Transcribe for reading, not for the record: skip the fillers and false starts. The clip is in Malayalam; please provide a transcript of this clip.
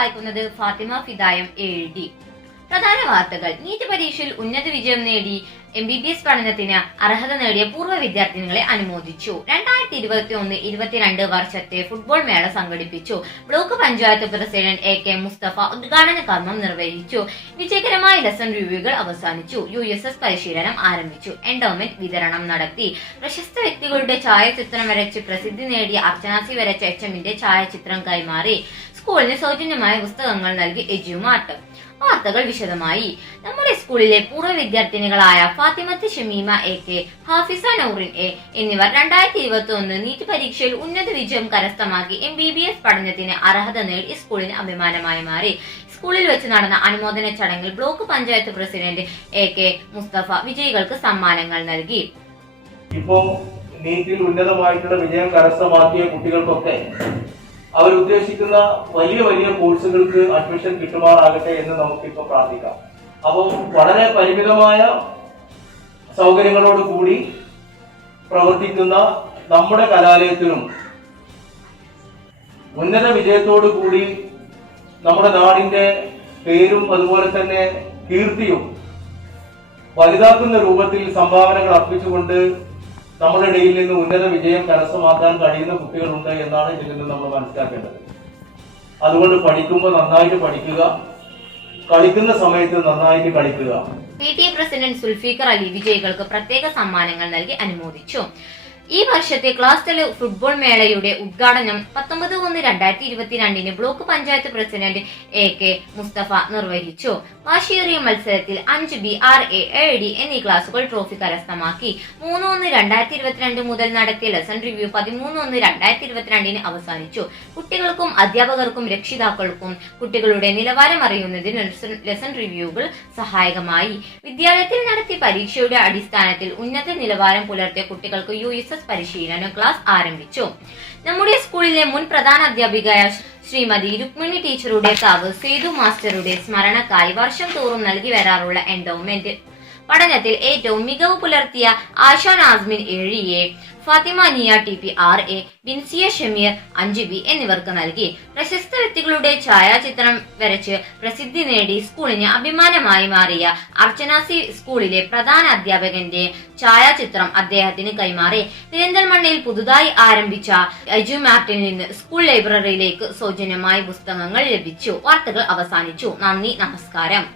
വായിക്കുന്നത് ഫാത്തിമ ഫിദായം എഴുതി. പ്രധാന വാർത്തകൾ. നീറ്റ് പരീക്ഷയിൽ ഉന്നത വിജയം നേടി MBBS പഠനത്തിന് അർഹത നേടിയ പൂർവ്വ വിദ്യാർത്ഥിനികളെ അനുമോദിച്ചു. 2021-22 വർഷത്തെ ഫുട്ബോൾ മേള സംഘടിപ്പിച്ചു. Block panchayat president AK Mustafa ഉദ്ഘാടന കർമ്മം നിർവഹിച്ചു. വിജയകരമായ ലെസൺ റിവ്യൂകൾ അവസാനിച്ചു. USS പരിശീലനം ആരംഭിച്ചു. എൻഡോമെന്റ് വിതരണം നടത്തി. പ്രശസ്ത വ്യക്തികളുടെ ഛായാചിത്രം വരച്ച് പ്രസിദ്ധി നേടിയ അർച്ചനാസി വരച്ച HMന്റെ ഛായാചിത്രം കൈമാറി. സ്കൂളിന് സൗജന്യമായ പുസ്തകങ്ങൾ നൽകി എജ്യുമാർട്ട്. വാർത്തകൾ വിശദമായി. നമ്മുടെ സ്കൂളിലെ പൂർവ്വ വിദ്യാർത്ഥിനികളായ ഫാത്തിമത്ത് ഷമീമ AK, ഹാഫിസ നൗറിൻ A എന്നിവർ 2021 നീറ്റ് പരീക്ഷയിൽ ഉന്നത വിജയം കരസ്ഥമാക്കി MBBS പഠനത്തിന് അർഹത നേടി സ്കൂളിന് അഭിമാനമായി മാറി. സ്കൂളിൽ വെച്ച് നടന്ന അനുമോദന ചടങ്ങിൽ block panchayat president AK Mustafa വിജയികൾക്ക് സമ്മാനങ്ങൾ നൽകി. ഇപ്പോ നീറ്റിൽ ഉന്നതമായിട്ടുള്ള വിജയം കരസ്ഥമാക്കിയ കുട്ടികൾക്കൊക്കെ അവരുദ്ദേശിക്കുന്ന വലിയ വലിയ കോഴ്സുകൾക്ക് അഡ്മിഷൻ കിട്ടുമാറാകട്ടെ എന്ന് നമുക്കിപ്പോൾ പ്രാർത്ഥിക്കാം. അപ്പോൾ വളരെ പരിമിതമായ സൗകര്യങ്ങളോട് കൂടി പ്രവർത്തിക്കുന്ന നമ്മുടെ കലാലയത്തിനും ഉന്നത വിജയത്തോടു കൂടി നമ്മുടെ നാടിന്റെ പേരും അതുപോലെ തന്നെ കീർത്തിയും വലുതാക്കുന്ന രൂപത്തിൽ സംഭാവനകൾ അർപ്പിച്ചുകൊണ്ട് നമ്മുടെ ഇടയിൽ നിന്ന് ഉന്നത വിജയം കരസ്ഥമാക്കാൻ കഴിയുന്ന കുട്ടികളുണ്ട് എന്നാണ് ഇതിൽ നിന്ന് നമ്മൾ മനസ്സിലാക്കേണ്ടത്. അതുകൊണ്ട് പഠിക്കുമ്പോൾ നന്നായിട്ട് പഠിക്കുക, കളിക്കുന്ന സമയത്ത് നന്നായിട്ട് കളിക്കുക. PTA പ്രസിഡന്റ് സുൽഫിക്കർ അലി വിജയികൾക്ക് പ്രത്യേക സമ്മാനങ്ങൾ നൽകി അനുമോദിച്ചു. ഈ വർഷത്തെ ക്ലാസ് തല ഫുട്ബോൾ മേളയുടെ ഉദ്ഘാടനം 19/1/2022 block panchayat president AK Mustafa നിർവഹിച്ചു. വാശിയേറിയ മത്സരത്തിൽ 5B, 6A, 7D എന്നീ ക്ലാസുകൾ ട്രോഫി കരസ്ഥമാക്കി. 3/1/2022 മുതൽ നടത്തിയ ലെസൺ റിവ്യൂ 13/1/2022 അവസാനിച്ചു. കുട്ടികൾക്കും അധ്യാപകർക്കും രക്ഷിതാക്കൾക്കും കുട്ടികളുടെ നിലവാരം അറിയുന്നതിന് ലെസൺ റിവ്യൂകൾ സഹായകമായി. വിദ്യാലയത്തിൽ നടത്തിയ പരീക്ഷയുടെ അടിസ്ഥാനത്തിൽ ഉന്നത നിലവാരം പുലർത്തിയ കുട്ടികൾക്ക് USS പരിശീലന ക്ലാസ് ആരംഭിച്ചു. നമ്മുടെ സ്കൂളിലെ മുൻ പ്രധാന അധ്യാപികയായ ശ്രീമതി രുക്മിണി ടീച്ചറുടെ താവ് സേതു മാസ്റ്ററുടെ സ്മരണക്കായി വർഷം തോറും നൽകി വരാറുള്ള എൻഡോമെന്റ് പഠനത്തിൽ ഏറ്റവും മികവ് പുലർത്തിയ ആശ നാസ്മിൻ 7A, ഫാത്തിമ നിയ TP 6A, Binsiya Shameer 5B എന്നിവർക്ക് നൽകി. പ്രശസ്ത വ്യക്തികളുടെ ഛായാചിത്രം വരച്ച് പ്രസിദ്ധി നേടി സ്കൂളിന് അഭിമാനമായി മാറിയ അർച്ചനാസി സ്കൂളിലെ പ്രധാന അധ്യാപകന്റെ ഛായാചിത്രം അദ്ദേഹത്തിന് കൈമാറി. പെരിന്തൽമണ്ണയിൽ പുതുതായി ആരംഭിച്ച എജ്യുമാർട്ടിൽ നിന്ന് സ്കൂൾ ലൈബ്രറിയിലേക്ക് സൗജന്യമായി പുസ്തകങ്ങൾ ലഭിച്ചു. വാർത്തകൾ അവസാനിച്ചു. നന്ദി, നമസ്കാരം.